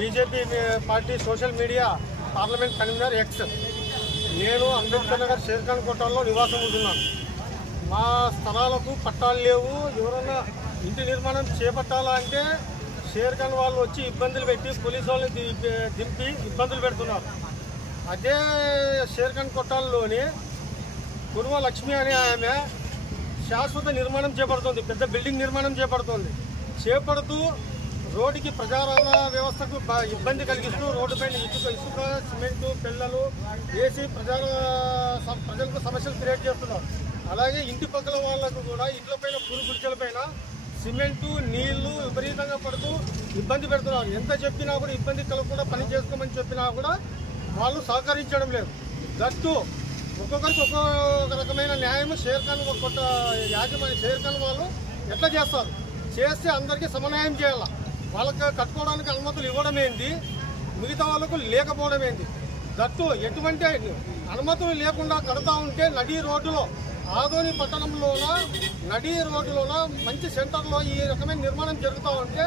BJP party social media parliament convener X. నేను అంబేద్కర్ నగర్ షేర్ఖాన్ కోటలో నివాసం ఉంటున్నాను. మా స్థలాలకు పట్టాలు లేవు. ఎవరైనా ఇంటి నిర్మాణం చేపట్టాలా అంటే షేర్ఖాన్ వాళ్ళు వచ్చి ఇబ్బందులు పెట్టి పోలీసు వాళ్ళని దింపి ఇబ్బందులు పెడుతున్నారు. అదే షేర్ఖాన్ కోటల్లోని కురువ లక్ష్మి అనే ఆమె శాశ్వత నిర్మాణం చేపడుతుంది, పెద్ద బిల్డింగ్ నిర్మాణం చేపడుతూ రోడ్డుకి ప్రజా రవాణా వ్యవస్థకు ఇబ్బంది కలిగిస్తూ రోడ్డుపైన ఇసుక సిమెంటు పిల్లలు వేసి ప్రజలకు సమస్యలు క్రియేట్ చేస్తున్నారు. అలాగే ఇంటి పక్కల వాళ్ళకు కూడా ఇంట్ల పైన గుడిచెల పైన సిమెంటు నీళ్లు విపరీతంగా పడుతూ ఇబ్బంది పెడుతున్నారు. ఎంత చెప్పినా కూడా ఇబ్బంది కలగకుండా పని చేసుకోమని చెప్పినా కూడా వాళ్ళు సహకరించడం లేదు. దట్టు ఒక్కొక్కరికి ఒక్కొక్క రకమైన న్యాయం షేర్ఖాన్ షేర్ఖాన్ వాళ్ళు ఎట్లా చేస్తారు? చేస్తే అందరికీ సమన్యాయం చేయాలి. వాళ్ళకి కట్టుకోవడానికి అనుమతులు ఇవ్వడం ఏంటి, మిగతా వాళ్ళకు లేకపోవడం ఏంటి? దట్టు ఎటువంటి అనుమతులు లేకుండా కడతా ఉంటే నడి రోడ్డులో ఆదోని పట్టణంలోన నడి రోడ్డులోన మంచి సెంటర్లో ఈ రకమైన నిర్మాణం జరుగుతూ ఉంటే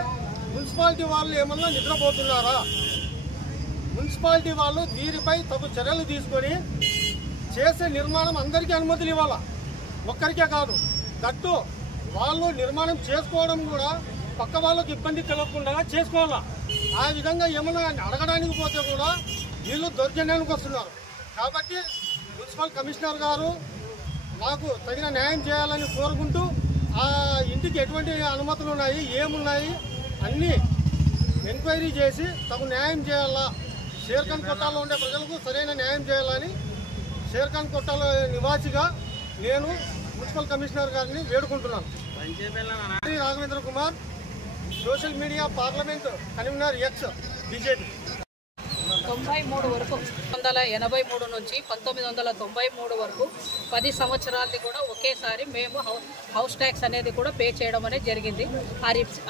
మున్సిపాలిటీ వాళ్ళు ఏమన్నా నిద్రపోతున్నారా? మున్సిపాలిటీ వాళ్ళు దీనిపై తగు చర్యలు తీసుకొని చేసే నిర్మాణం అందరికీ అనుమతులు ఇవ్వాలా, ఒక్కరికే కాదు. దట్టు వాళ్ళు నిర్మాణం చేసుకోవడం కూడా పక్క వాళ్ళకి ఇబ్బంది కలగకుండా చేసుకోవాలా. ఆ విధంగా ఏమన్నా అడగడానికి పోతే కూడా వీళ్ళు దౌర్జన్యానికి వస్తున్నారు. కాబట్టి మున్సిపల్ కమిషనర్ గారు నాకు తగిన న్యాయం చేయాలని కోరుకుంటూ ఆ ఇంటికి ఎటువంటి అనుమతులు ఉన్నాయి, ఏమున్నాయి అన్నీ ఎంక్వైరీ చేసి తగు న్యాయం చేయాలా. షేర్ఖాన్ కోటలో ఉండే ప్రజలకు సరైన న్యాయం చేయాలని షేర్ఖాన్ కోటలో నివాసిగా నేను మున్సిపల్ కమిషనర్ గారిని వేడుకుంటున్నాను. Raghavendra Kumar, social media parliament convener X, BJP. 93 వరకు 1983 నుంచి 1993 వరకు 10 సంవత్సరాలది కూడా ఒకేసారి మేము హౌస్ ట్యాక్స్ అనేది కూడా పే చేయడం అనేది జరిగింది.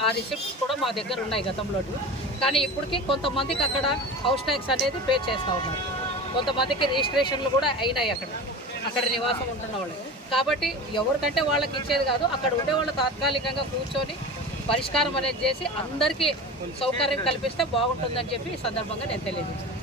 ఆ రిసిప్ట్స్ కూడా మా దగ్గర ఉన్నాయి గతంలో. కానీ ఇప్పటికీ కొంతమందికి అక్కడ హౌస్ ట్యాక్స్ అనేది పే చేస్తూ ఉన్నారు. కొంతమందికి రిజిస్ట్రేషన్లు కూడా అయినాయి అక్కడ నివాసం ఉంటున్న వాళ్ళు. కాబట్టి ఎవరికంటే వాళ్ళకి ఇచ్చేది కాదు, అక్కడ ఉండేవాళ్ళు తాత్కాలికంగా కూర్చొని పరిష్కారం అనేది చేసి అందరికీ సౌకర్యం కల్పిస్తే బాగుంటుందని చెప్పి ఈ సందర్భంగా నేను తెలియజేస్తాను.